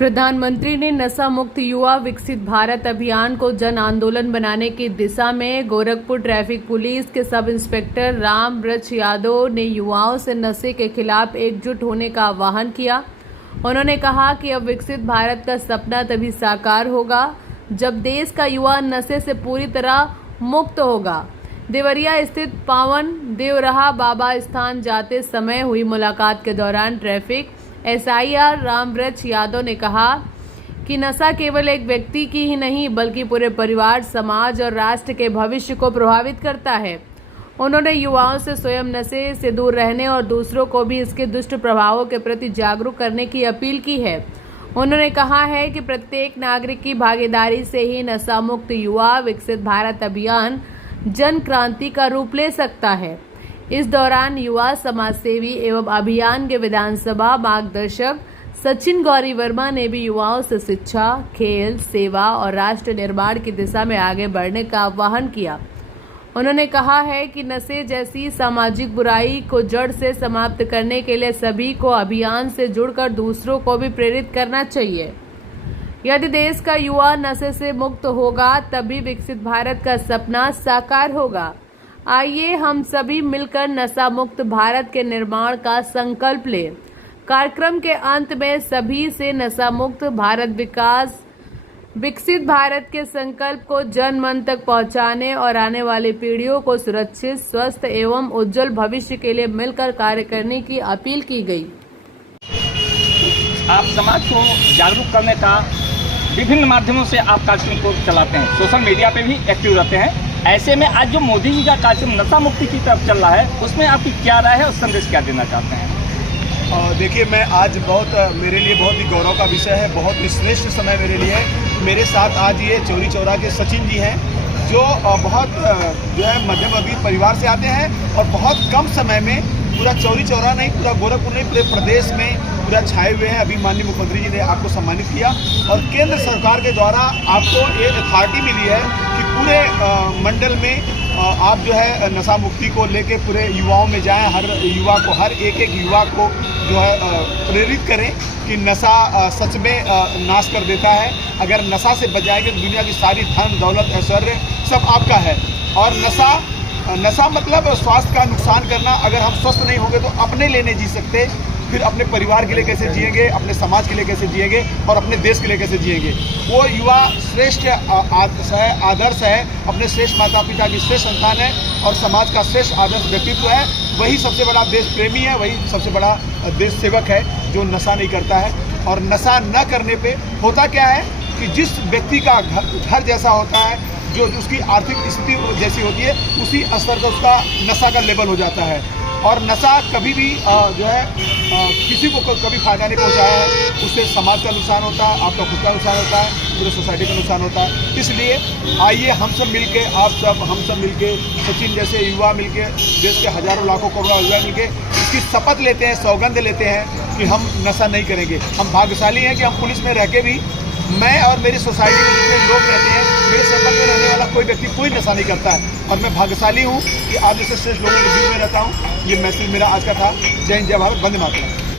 प्रधानमंत्री ने नशा मुक्त युवा विकसित भारत अभियान को जन आंदोलन बनाने की दिशा में गोरखपुर ट्रैफिक पुलिस के सब इंस्पेक्टर राम वृक्ष यादव ने युवाओं से नशे के खिलाफ एकजुट होने का आह्वान किया। उन्होंने कहा कि अब विकसित भारत का सपना तभी साकार होगा जब देश का युवा नशे से पूरी तरह मुक्त होगा। देवरिया स्थित पावन देवराहा बाबा स्थान जाते समय हुई मुलाकात के दौरान ट्रैफिक SIR राम वृक्ष यादव ने कहा कि नशा केवल एक व्यक्ति की ही नहीं बल्कि पूरे परिवार, समाज और राष्ट्र के भविष्य को प्रभावित करता है। उन्होंने युवाओं से स्वयं नशे से दूर रहने और दूसरों को भी इसके दुष्ट प्रभावों के प्रति जागरूक करने की अपील की है। उन्होंने कहा है कि प्रत्येक नागरिक की भागीदारी से ही नशा मुक्त युवा विकसित भारत अभियान जन क्रांति का रूप ले सकता है। इस दौरान युवा समाजसेवी एवं अभियान के विधानसभा मार्गदर्शक सचिन गौरी वर्मा ने भी युवाओं से शिक्षा, खेल, सेवा और राष्ट्र निर्माण की दिशा में आगे बढ़ने का आह्वान किया। उन्होंने कहा है कि नशे जैसी सामाजिक बुराई को जड़ से समाप्त करने के लिए सभी को अभियान से जुड़कर दूसरों को भी प्रेरित करना चाहिए। यदि देश का युवा नशे से मुक्त होगा तभी विकसित भारत का सपना साकार होगा। आइए हम सभी मिलकर नशा मुक्त भारत के निर्माण का संकल्प लें। कार्यक्रम के अंत में सभी से नशा मुक्त भारत विकसित भारत के संकल्प को जन मन तक पहुंचाने और आने वाली पीढ़ियों को सुरक्षित, स्वस्थ एवं उज्जवल भविष्य के लिए मिलकर कार्य करने की अपील की गई। आप समाज को जागरूक करने का विभिन्न माध्यमों से आप कार्यक्रम को चलाते हैं, सोशल मीडिया पे भी एक्टिव रहते हैं। ऐसे में आज जो मोदी जी का कार्यक्रम नशा मुक्ति की तरफ चल रहा है उसमें आपकी क्या राय है और संदेश क्या देना चाहते हैं? देखिए, मैं आज मेरे लिए बहुत ही गौरव का विषय है, बहुत ही श्रेष्ठ समय मेरे लिए है। मेरे साथ आज ये चौरी चौरा के सचिन जी हैं जो बहुत जो है मध्यमवर्गीय परिवार से आते हैं और बहुत कम समय में पूरा चौरी चौरा नहीं, पूरा गोरखपुर नहीं, पूरे प्रदेश में पूरा छाए हुए हैं। अभी माननीय मुख्यमंत्री जी ने आपको सम्मानित किया और केंद्र सरकार के द्वारा आपको ये अथॉरिटी मिली है कि पूरे मंडल में आप जो है नशा मुक्ति को लेके पूरे युवाओं में जाएं, हर युवा को, हर एक युवा को जो है प्रेरित करें कि नशा सच में नाश कर देता है। अगर नशा से बचाएंगे तो दुनिया की सारी धन दौलत ऐश्वर्य सब आपका है। और नशा मतलब स्वास्थ्य का नुकसान करना। अगर हम स्वस्थ नहीं होंगे तो अपने लिए नहीं जी सकते, फिर अपने परिवार के लिए कैसे जिएंगे, अपने समाज के लिए कैसे जिएंगे और अपने देश के लिए कैसे जिएंगे। वो युवा श्रेष्ठ आदर्श है, अपने श्रेष्ठ माता पिता की श्रेष्ठ संतान है और समाज का श्रेष्ठ आदर्श व्यक्तित्व है। वही सबसे बड़ा देश प्रेमी है, वही सबसे बड़ा देश सेवक है जो नशा नहीं करता है। और नशा न करने पे होता क्या है कि जिस व्यक्ति का घर जैसा होता है, जो उसकी आर्थिक स्थिति जैसी होती है, उसी स्तर का उसका नशा का लेवल हो जाता है। और नशा कभी भी जो है किसी को कभी फायदा नहीं पहुंचाया है। उससे समाज का नुकसान होता है, आपका खुद का नुकसान होता है, पूरे सोसाइटी का नुकसान होता है। इसलिए आइए हम सब मिलके, हम सब मिलके, सचिन जैसे युवा मिलके, देश के हजारों लाखों करोड़ों युवा मिलके इसकी शपथ लेते हैं, सौगंध लेते हैं कि हम नशा नहीं करेंगे। हम भाग्यशाली हैं कि हम पुलिस में रह के भी, मैं और मेरी सोसाइटी में जितने लोग रहते हैं, मेरे सर्कल में रहने वाला कोई व्यक्ति कोई नशा नहीं करता है। और मैं भाग्यशाली हूँ कि आज जैसे श्रेष्ठ लोगों के बीच में रहता हूँ। ये मैसेज मेरा आज का था। जय हिंद, जय भारत, वंदे मातरम।